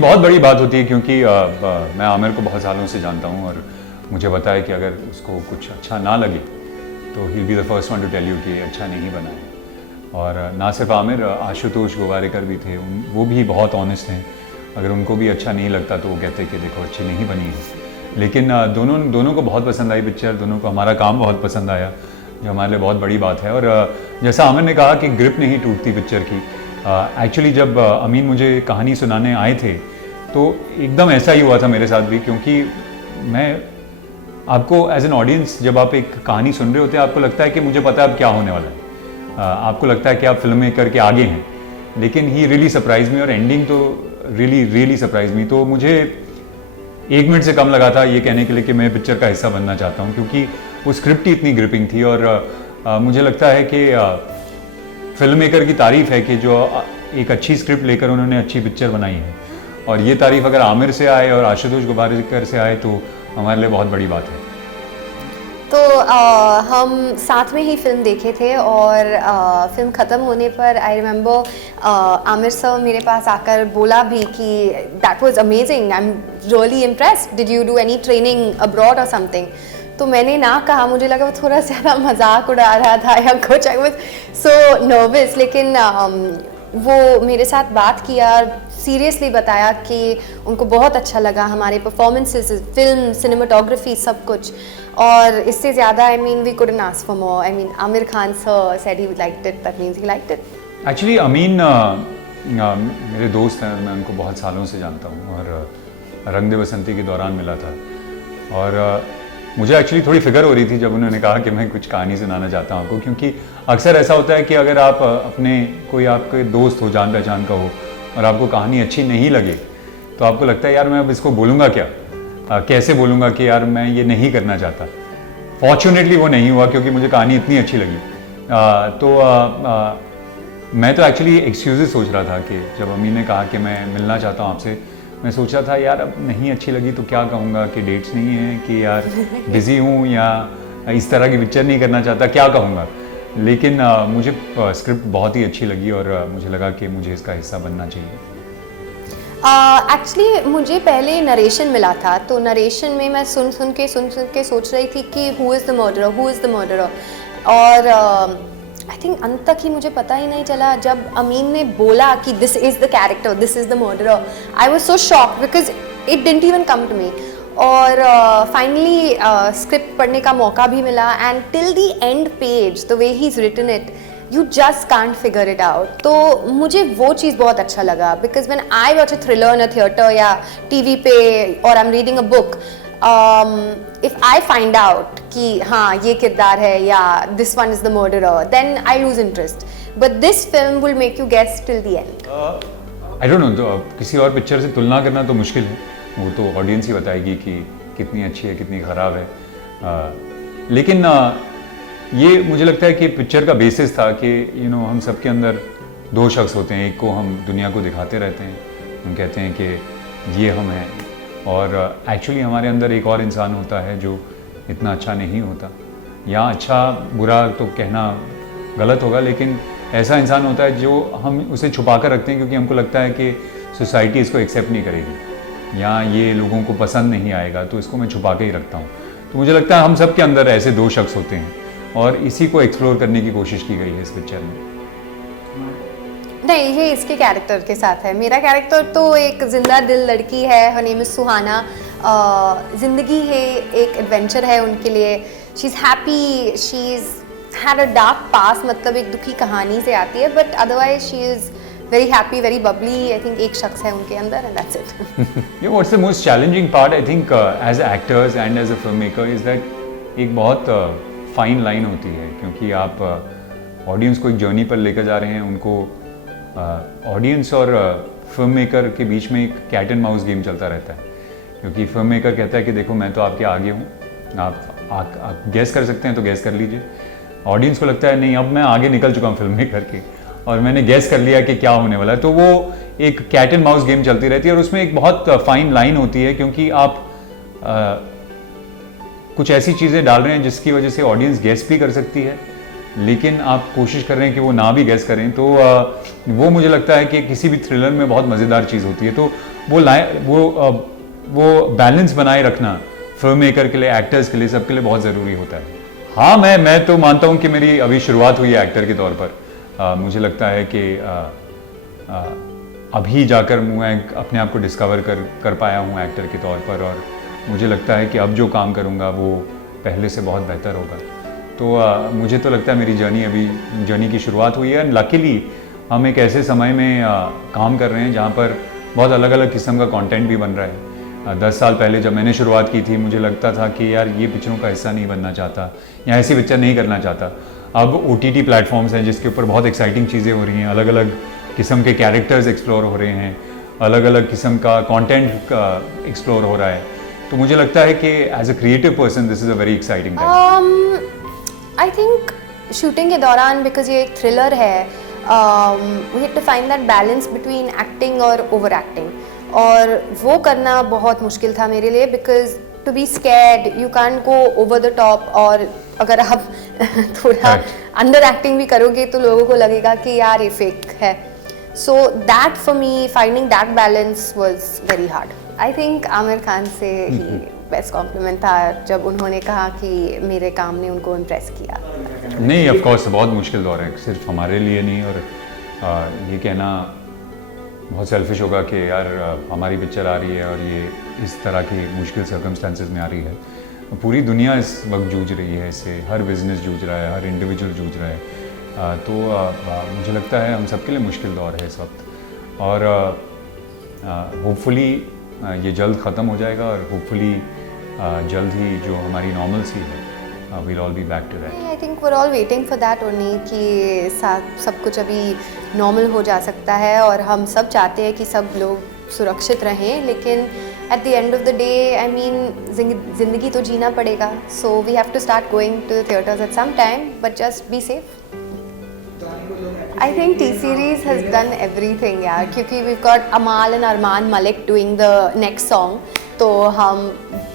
बहुत बड़ी बात होती है क्योंकि मैं आमिर को बहुत सालों से जानता हूँ और मुझे पता है कि अगर उसको कुछ अच्छा ना लगे तो ही be the first one to tell you कि अच्छा नहीं बना है। और ना सिर्फ आमिर, आशुतोष गोवारिकर भी थे, वो भी बहुत ऑनेस्ट हैं। अगर उनको भी अच्छा नहीं लगता तो वो कहते कि देखो अच्छी नहीं बनी है। लेकिन दोनों को बहुत पसंद आई पिक्चर, दोनों को हमारा काम बहुत पसंद आया, जो हमारे लिए बहुत बड़ी बात है। और जैसा आमिर ने कहा कि ग्रिप नहीं टूटती पिक्चर की, एक्चुअली जब अमीन मुझे कहानी सुनाने आए थे तो एकदम ऐसा ही हुआ था मेरे साथ भी, क्योंकि मैं आपको एज एन ऑडियंस जब आप एक कहानी सुन रहे होते हैं आपको लगता है कि मुझे पता है अब क्या होने वाला है, आपको लगता है कि आप फिल्म मेकर के आगे हैं, लेकिन ही रियली सरप्राइज मी और एंडिंग तो रियली सरप्राइज मी। तो मुझे 1 मिनट से कम लगा था ये कहने के लिए कि मैं पिक्चर का हिस्सा बनना चाहता हूँ, क्योंकि वो स्क्रिप्ट ही इतनी ग्रिपिंग थी। और मुझे लगता है कि फिल्म मेकर की तारीफ है कि जो एक अच्छी स्क्रिप्ट लेकर उन्होंने अच्छी पिक्चर बनाई है, और ये तारीफ अगर आमिर से आए और आशुतोष गोवारिकर से आए तो हमारे लिए बहुत बड़ी बात है। तो हम साथ में ही फिल्म देखे थे और फिल्म ख़त्म होने पर आई रिमेंबर आमिर सर मेरे पास आकर बोला भी कि that was amazing, I am really impressed, did you do any training abroad और समथिंग। तो मैंने ना कहा, मुझे लगा वो थोड़ा ज़्यादा मजाक उड़ा रहा था या कुछ, आई वाज सो नर्वस। लेकिन वो मेरे साथ बात किया, सीरियसली बताया कि उनको बहुत अच्छा लगा हमारे परफॉर्मेंसेस, फिल्म, सिनेमाटोग्राफी, सब कुछ। और इससे ज़्यादा I mean we couldn't ask for more. I mean Aamir Khan sir said he liked it, that means he liked it. Actually Amin मेरे दोस्त हैं, मैं उनको बहुत सालों से जानता हूँ और रंग दे बसंती के दौरान मिला था। और मुझे एक्चुअली थोड़ी फिक्र हो रही थी जब उन्होंने कहा कि मैं कुछ कहानी सुनाना चाहता हूँ आपको, क्योंकि अक्सर ऐसा होता है कि अगर आप अपने कोई आपके दोस्त हो, जान पहचान का हो, और आपको कहानी अच्छी नहीं लगे तो आपको लगता है यार मैं अब इसको बोलूँगा क्या, कैसे बोलूँगा कि यार मैं ये नहीं करना चाहता। फॉर्चुनेटली वो नहीं हुआ क्योंकि मुझे कहानी इतनी अच्छी लगी। मैं तो एक्चुअली एक्सक्यूजेस सोच रहा था कि जब अमीन ने कहा कि मैं मिलना चाहता हूँ आपसे, मैं सोच रहा था यार अब नहीं अच्छी लगी तो क्या कहूँगा कि डेट्स नहीं है, कि यार बिज़ी हूँ, या इस तरह की पिक्चर नहीं करना चाहता, क्या कहूँगा। लेकिन मुझे स्क्रिप्ट बहुत ही अच्छी लगी और मुझे लगा कि मुझे इसका हिस्सा बनना चाहिए। एक्चुअली मुझे पहले नरेशन मिला था, तो नरेशन में मैं सुन सुन के सोच रही थी कि हु इज़ द मर्डरर, और आई थिंक अंत तक ही मुझे पता ही नहीं चला। जब अमीन ने बोला कि this is the character, this is the murderer, I was so shocked because it didn't even come to me. और फाइनली स्क्रिप्ट पढ़ने का मौका भी मिला, and till the end page the way he is written it, you just can't figure it out. तो मुझे वो चीज़ बहुत अच्छा लगा, because when I watch a thriller in a theatre या टीवी पे, और I am reading a book, if I find out कि हाँ ये किरदार है या this one is the murderer, then I lose interest. But this film will make you guess till the end. I don't know, तो किसी और picture से तुलना करना तो मुश्किल है, वो तो ऑडियंस ही बताएगी कि कितनी अच्छी है कितनी ख़राब है। लेकिन ये मुझे लगता है कि पिक्चर का बेसिस था कि हम सबके अंदर 2 शख्स होते हैं। एक को हम दुनिया को दिखाते रहते हैं, हम कहते हैं कि ये हम हैं, और एक्चुअली हमारे अंदर एक और इंसान होता है जो इतना अच्छा नहीं होता, या अच्छा बुरा तो कहना गलत होगा, लेकिन ऐसा इंसान होता है जो हम उसे छुपा कर रखते हैं क्योंकि हमको लगता है कि सोसाइटी इसको एक्सेप्ट नहीं करेगी या ये लोगों को पसंद नहीं आएगा, तो इसको मैं छुपा के ही रखता हूँ। तो मुझे लगता है हम सब के अंदर ऐसे 2 शख्स होते हैं, और इसी को एक्सप्लोर करने की कोशिश की गई है इस पिक्चर में। नहीं, ये इसके कैरेक्टर के साथ है। मेरा कैरेक्टर तो एक जिंदा दिल लड़की है, हर नेम इज़ सुहाना। ज़िंदगी है, एक एडवेंचर है उनके लिए। She is happy, she is had a dark past, मतलब एक दुखी कहानी से आती है, but otherwise she is very happy, very bubbly. I think एक शख्स है उनके अंदर, and that's it. Yeah, what's the most challenging part, I think, as actors and as a filmmaker is that एक बहुत फाइन लाइन होती है, क्योंकि आप ऑडियंस को एक जर्नी पर लेकर जा रहे हैं। उनको ऑडियंस और फिल्म मेकर के बीच में एक कैट एंड माउस गेम चलता रहता है, क्योंकि फिल्म मेकर कहता है कि देखो मैं तो आपके आगे हूँ, आप गैस कर सकते हैं तो गैस कर लीजिए। ऑडियंस को लगता है नहीं, अब मैं आगे निकल चुका हूँ फिल्म मेकर के और मैंने गैस कर लिया कि क्या होने वाला है। तो वो एक कैट एंड माउस गेम चलती रहती है, और उसमें एक बहुत फाइन लाइन होती है, क्योंकि आप कुछ ऐसी चीज़ें डाल रहे हैं जिसकी वजह से ऑडियंस गेस भी कर सकती है लेकिन आप कोशिश कर रहे हैं कि वो ना भी गैस करें, तो वो मुझे लगता है कि किसी भी थ्रिलर में बहुत मज़ेदार चीज़ होती है। तो वो बैलेंस बनाए रखना फिल्म मेकर के लिए, एक्टर्स के लिए, सबके लिए बहुत ज़रूरी होता है। हाँ, मैं तो मानता हूँ कि मेरी अभी शुरुआत हुई है एक्टर के तौर पर। मुझे लगता है कि अभी जाकर मैं अपने आप को डिस्कवर कर पाया हूँ एक्टर के तौर पर, और मुझे लगता है कि अब जो काम करूँगा वो पहले से बहुत बेहतर होगा। तो मुझे तो लगता है मेरी जर्नी की शुरुआत हुई है। लकीली हम एक ऐसे समय में काम कर रहे हैं जहाँ पर बहुत अलग अलग किस्म का कंटेंट भी बन रहा है। 10 साल पहले जब मैंने शुरुआत की थी, मुझे लगता था कि यार ये पिक्चरों का हिस्सा नहीं बनना चाहता या ऐसी पिक्चर नहीं करना चाहता। अब OTT प्लेटफॉर्म्स हैं जिसके ऊपर बहुत एक्साइटिंग चीज़ें हो रही हैं, अलग अलग किस्म के कैरेक्टर्स एक्सप्लोर हो रहे हैं, अलग अलग किस्म का कंटेंट एक्सप्लोर हो रहा है। तो मुझे लगता है कि as a creative person this is a very exciting time. I think shooting के दौरान, बिकॉज ये एक थ्रिलर है, we have to find that balance between acting और ओवर एक्टिंग, और वो करना बहुत मुश्किल था मेरे लिए, because to be scared you can't go over the top, और अगर आप थोड़ा अंडर एक्टिंग भी करोगे तो लोगों को लगेगा कि यार ये फेक है। So that for me, finding that balance was very hard. I think Aamir Khan से ही बेस्ट कॉम्प्लीमेंट था जब उन्होंने कहा कि मेरे काम ने उनको इम्प्रेस किया। नहीं, ऑफ कोर्स बहुत मुश्किल दौर है, सिर्फ हमारे लिए नहीं, और ये कहना बहुत सेल्फिश होगा कि यार हमारी पिक्चर आ रही है और ये इस तरह की मुश्किल सर्कमस्टांसेस में आ रही है। पूरी दुनिया इस वक्त जूझ रही है इससे, हर बिजनेस जूझ रहा है, हर इंडिविजुअल जूझ रहा है। तो मुझे लगता है हम सबके लिए मुश्किल दौर है इस वक्त, और होपफुली ये जल्द ख़त्म हो जाएगा, और होपफुली जल्द ही जो हमारी नॉर्मल सी है we'll all be back to that. I think we're all waiting for that only, कि सब कुछ अभी नॉर्मल हो जा सकता है, और हम सब चाहते हैं कि सब लोग सुरक्षित रहें, लेकिन at the end of the day, I mean, ज़िंदगी तो जीना पड़ेगा, so we have to start going to the theatres at some time, but just be safe. I think T-Series has done everything यार, क्योंकि we've got Amal and Arman Malik doing the next song, तो हम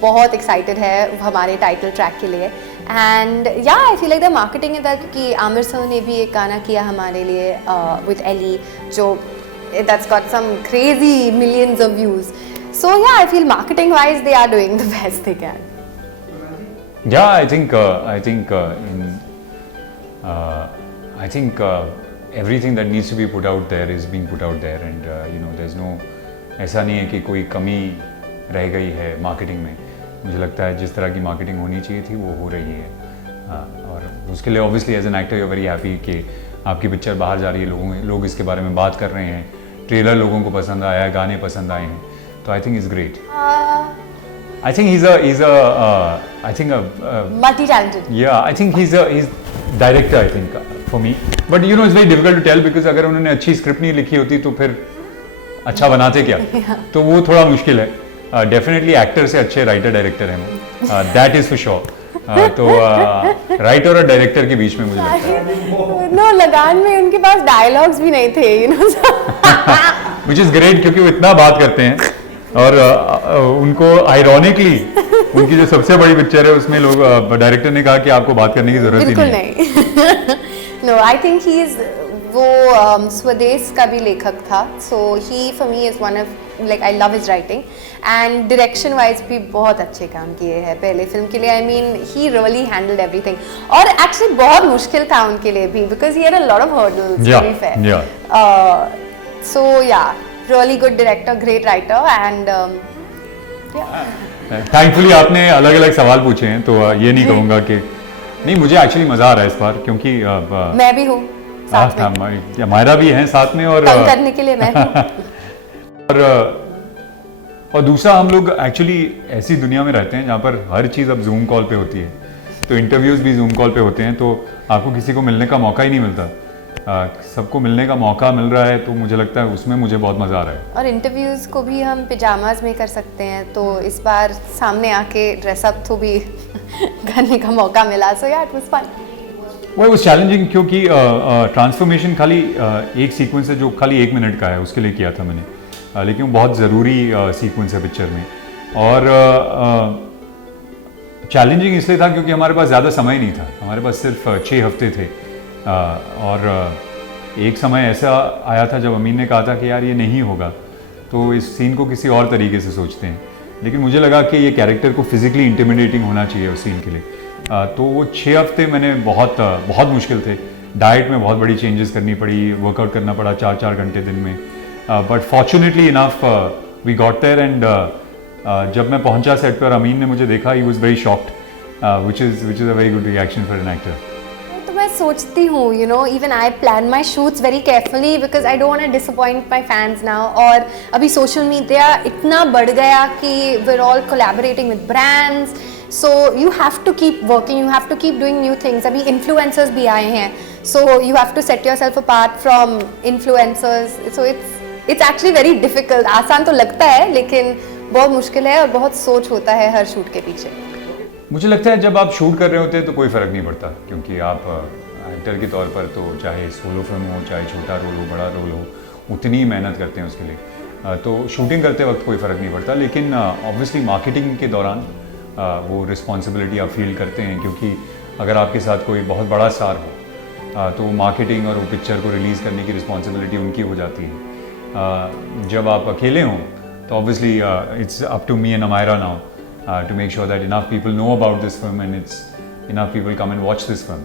बहुत excited है हमारे title track के लिए। And या I feel like the marketing है दैट, क्योंकि आमिर सर ने भी एक गाना किया हमारे लिए विद एली, जो that's got some crazy millions of views. So yeah I feel marketing wise they are doing the best they can. Yeah I think everything that needs to be put out there is being put out there, and there's no, ऐसा नहीं है कि कोई कमी रह गई है marketing में। मुझे लगता है जिस तरह की मार्केटिंग होनी चाहिए थी वो हो रही है, और उसके लिए obviously as an actor you very happy कि आपकी पिक्चर बाहर जा रही है, लोग इसके बारे में बात कर रहे हैं, ट्रेलर लोगों को पसंद आया है, गाने पसंद आए हैं, तो I think is great. I think he's multi talented. Yeah, I think he's director, I think, for me, but it's very difficult to tell, because अगर उन्होंने अच्छी स्क्रिप्ट नहीं लिखी होती तो फिर अच्छा बनाते क्या? तो वो थोड़ा मुश्किल है। डेफिनेटली एक्टर से अच्छे राइटर डायरेक्टर हैं वो, दैट इज फॉर श्योर। तो राइटर और डायरेक्टर के बीच में मुझे लगता है नो, लगान में उनके पास डायलॉग्स भी नहीं थे, विच इज ग्रेट, क्योंकि वो इतना बात करते हैं, और उनको आयरॉनिकली उनकी जो सबसे बड़ी पिक्चर है उसमें लोग डायरेक्टर ने कहा कि आपको बात करने की जरूरत ही नहीं। No, I think he is, वो स्वदेश का भी लेखक था, so he for me is one of, like I love his writing, and direction wise भी बहुत अच्छे काम किए हैं पहले फिल्म के लिए। I mean he really handled everything, और एक्चुअली बहुत मुश्किल था उनके लिए भी, because he had a lot of hurdles to be fair. So yeah, really good director, great writer, and thankfully आपने अलग अलग सवाल पूछे हैं, तो ये नहीं कहूँगा कि नहीं, मुझे एक्चुअली मजा आ रहा है इस बार, क्योंकि मैं भी हूँ साथ में, हमारा भी है साथ में, और तंग करने के लिए मैं हूँ। और दूसरा, हम लोग एक्चुअली ऐसी दुनिया में रहते हैं जहाँ पर हर चीज़ अब जूम कॉल पे होती है, तो इंटरव्यूज़ भी जूम कॉल पे होते हैं, तो आपको किसी को मिलने का मौका ही नहीं मिलता। सबको मिलने का मौका मिल रहा है, तो मुझे लगता है उसमें मुझे बहुत मज़ा आ रहा है। और इंटरव्यूज़ को भी हम पिजामाज में कर सकते हैं, तो इस बार सामने आके ड्रेसअप तो भी करने का मौका मिला, सो या इट वाज फन। वो वाज चैलेंजिंग, क्योंकि ट्रांसफॉर्मेशन खाली एक सीक्वेंस है जो खाली 1 मिनट का है, उसके लिए किया था मैंने, लेकिन वो बहुत ज़रूरी सीक्वेंस है पिक्चर में, और चैलेंजिंग इसलिए था क्योंकि हमारे पास ज़्यादा समय नहीं था, हमारे पास सिर्फ 6 हफ्ते थे। और एक समय ऐसा आया था जब अमीन ने कहा था कि यार ये नहीं होगा, तो इस सीन को किसी और तरीके से सोचते हैं। लेकिन मुझे लगा कि ये कैरेक्टर को फिजिकली इंटिमिडेटिंग होना चाहिए उस सीन के लिए। तो वो 6 हफ्ते मैंने बहुत मुश्किल थे। डाइट में बहुत बड़ी चेंजेस करनी पड़ी, वर्कआउट करना पड़ा 4-4 घंटे दिन में। But fortunately enough we got there and जब मैं पहुंचा सेट पर, अमीन ने मुझे देखा, he was very shocked, which is a very good reaction for an actor. तो मैं सोचती हूँ, you know, even I plan my shoots very carefully because I don't want to disappoint my fans now. और अभी social media इतना बढ़ गया कि we are all collaborating with brands, so you have to keep working, you have to keep doing new things. अभी influencers भी आए हैं, so you have to set yourself apart from influencers. So it's actually very difficult. आसान तो लगता है लेकिन बहुत मुश्किल है और बहुत सोच होता है हर शूट के पीछे। मुझे लगता है जब आप शूट कर रहे होते हैं तो कोई फ़र्क नहीं पड़ता, क्योंकि आप एक्टर के तौर पर तो चाहे सोलो फिल्म हो, चाहे छोटा रोल हो, बड़ा रोल हो, उतनी ही मेहनत करते हैं उसके लिए। तो शूटिंग करते वक्त कोई फ़र्क नहीं पड़ता। लेकिन ऑब्वियसली मार्केटिंग के दौरान वो रिस्पॉन्सिबिलिटी आप फील करते हैं, क्योंकि अगर आपके साथ कोई बहुत बड़ा स्टार हो तो मार्केटिंग और वो पिक्चर को रिलीज़ करने की रिस्पॉन्सिबिलिटी उनकी हो जाती है। जब आप अकेले हों तो obviously it's up to me and Amaira now to make sure that enough people know about this film and it's enough people come and watch this film.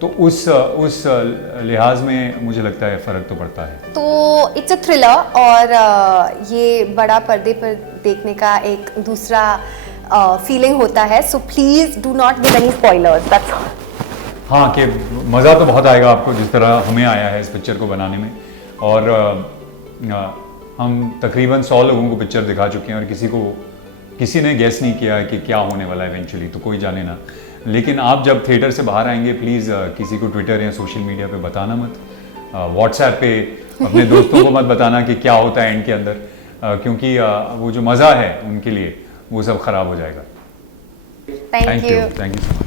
तो उस लिहाज में मुझे लगता है फ़र्क तो पड़ता है। तो इट्स अ थ्रिलर और ये बड़ा पर्दे पर देखने का एक दूसरा फीलिंग होता है, so please do not give any spoilers, that's all. हाँ, कि मज़ा तो बहुत आएगा आपको जिस तरह हमें आया है इस पिक्चर को बनाने में। और हम तकरीबन 100 लोगों को पिक्चर दिखा चुके हैं और किसी ने गेस नहीं किया कि क्या होने वाला है इवेंचुअली, तो कोई जाने ना। लेकिन आप जब थिएटर से बाहर आएंगे, प्लीज़ किसी को ट्विटर या सोशल मीडिया पे बताना मत, व्हाट्सएप पे अपने दोस्तों को मत बताना कि क्या होता है एंड के अंदर, क्योंकि वो जो मज़ा है उनके लिए वो सब ख़राब हो जाएगा। Thank you. Thank you so much.